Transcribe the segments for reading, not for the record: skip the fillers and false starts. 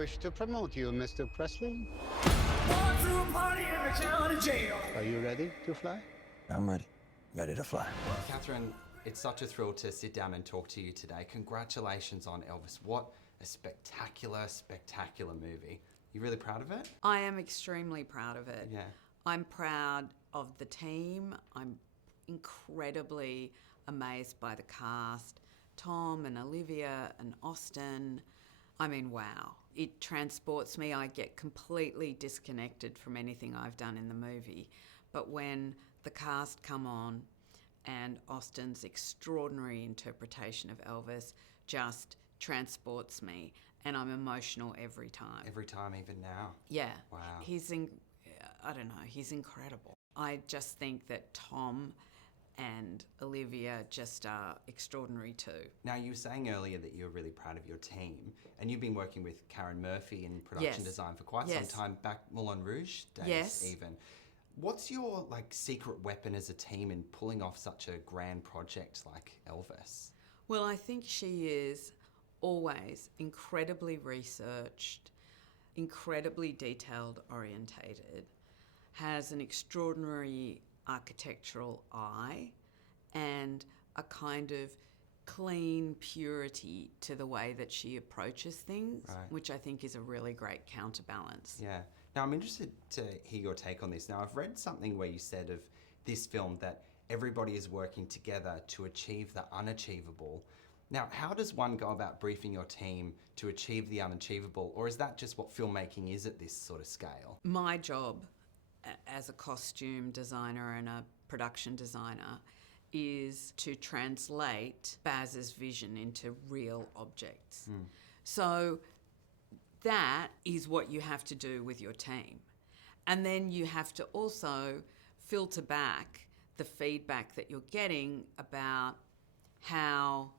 wish to promote you, Mr. Presley. Walk through a party in the county jail. Are you ready to fly? I'm ready. Ready to fly. Catherine, it's such a thrill to sit down and talk to you today. Congratulations on Elvis. What a spectacular, spectacular movie. You really proud of it? I am extremely proud of it. Yeah. I'm proud of the team. I'm incredibly amazed by the cast. Tom and Olivia and Austin. I mean, wow. It transports me. I get completely disconnected from anything I've done in the movie. But when the cast come on and Austin's extraordinary interpretation of Elvis just transports me, and I'm emotional every time. Every time, even now. Yeah. Wow. He's incredible. I just think that Tom and Olivia just are extraordinary too. Now, you were saying earlier that you're really proud of your team, and you've been working with Karen Murphy in production Yes. design for quite Yes. some time, back Moulin Rouge days Yes. even. What's your secret weapon as a team in pulling off such a grand project like Elvis? Well, I think she is always incredibly researched, incredibly detailed orientated, has an extraordinary architectural eye, and a kind of clean purity to the way that she approaches things, Right. which I think is a really great counterbalance. Yeah. Now, I'm interested to hear your take on this. Now, I've read something where you said of this film that everybody is working together to achieve the unachievable. Now, how does one go about briefing your team to achieve the unachievable, or is that just what filmmaking is at this sort of scale? My job as a costume designer and a production designer is to translate Baz's vision into real objects. So that is what you have to do with your team. And then you have to also filter back the feedback that you're getting about how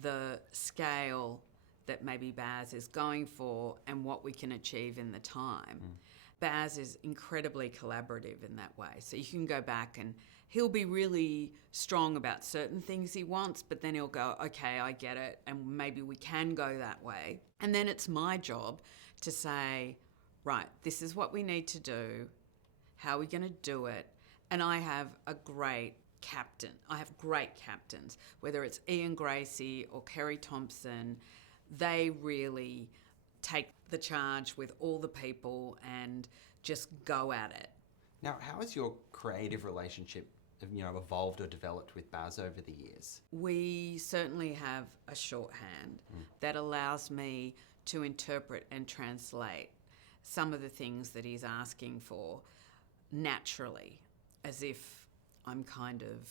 the scale that maybe Baz is going for and what we can achieve in the time. Baz is incredibly collaborative in that way. So you can go back and he'll be really strong about certain things he wants, but then he'll go, okay, I get it, and maybe we can go that way. And then it's my job to say, right, this is what we need to do. How are we going to do it? And I have a great captain. I have great captains, whether it's Ian Gracie or Kerry Thompson. They really take the charge with all the people and just go at it. Now, how has your creative relationship, evolved or developed with Baz over the years? We certainly have a shorthand that allows me to interpret and translate some of the things that he's asking for naturally, as if I'm kind of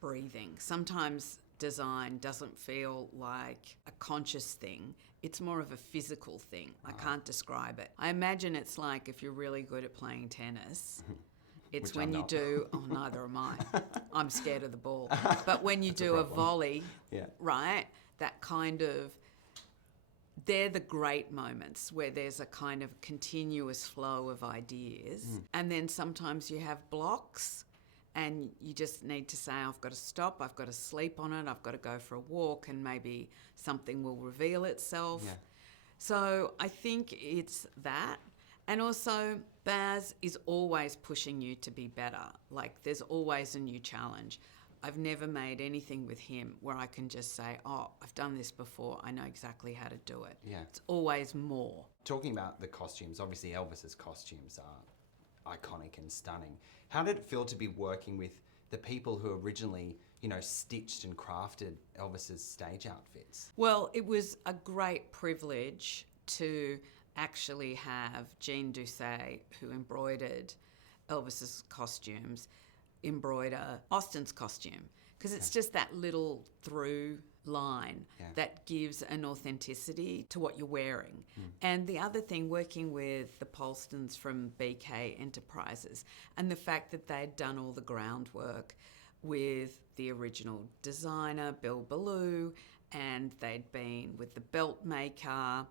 breathing. Sometimes design doesn't feel like a conscious thing. It's more of a physical thing. I can't describe it. I imagine it's like if you're really good at playing tennis. It's Which when I'm you not. do, oh, neither am I. I'm scared of the ball. But when you do a volley, Yeah. right, that kind of, they're the great moments where there's a kind of continuous flow of ideas. And then sometimes you have blocks and you just need to say, I've got to stop, I've got to sleep on it, I've got to go for a walk, and maybe something will reveal itself. Yeah. So I think it's that. And also, Baz is always pushing you to be better. Like, there's always a new challenge. I've never made anything with him where I can just say, oh, I've done this before, I know exactly how to do it. Yeah. It's always more. Talking about the costumes, obviously Elvis's costumes are iconic and stunning. How did it feel to be working with the people who originally, stitched and crafted Elvis's stage outfits? Well, it was a great privilege to actually have Jean Doucet, who embroidered Elvis's costumes, embroider Austin's costume, because it's just that little through line that gives an authenticity to what you're wearing. And the other thing, working with the Polstons from BK Enterprises, and the fact that they'd done all the groundwork with the original designer, Bill Ballou, and they'd been with the belt maker,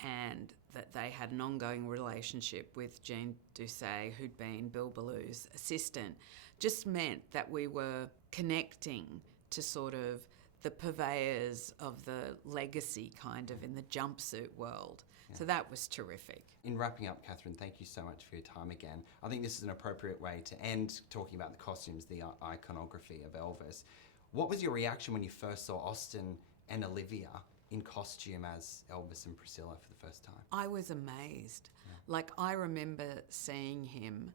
and that they had an ongoing relationship with Jean Doucet, who'd been Bill Ballou's assistant, just meant that we were connecting to sort of the purveyors of the legacy kind of in the jumpsuit world. So that was terrific. In wrapping up, Catherine, thank you so much for your time again. I think this is an appropriate way to end talking about the costumes, the iconography of Elvis. What was your reaction when you first saw Austin and Olivia in costume as Elvis and Priscilla for the first time? I was amazed. Like, I remember seeing him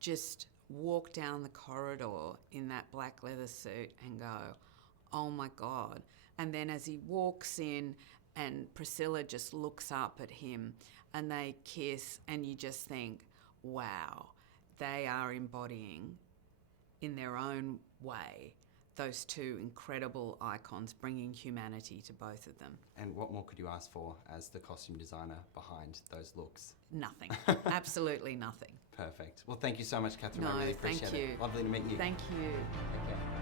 just walk down the corridor in that black leather suit and go, oh my God. And then as he walks in and Priscilla just looks up at him and they kiss, and you just think, wow, they are embodying in their own way those two incredible icons, bringing humanity to both of them. And what more could you ask for as the costume designer behind those looks? Nothing. Absolutely nothing. Perfect. Well, thank you so much, Catherine. No, I really appreciate thank you. it. Lovely to meet you. Thank you. Okay.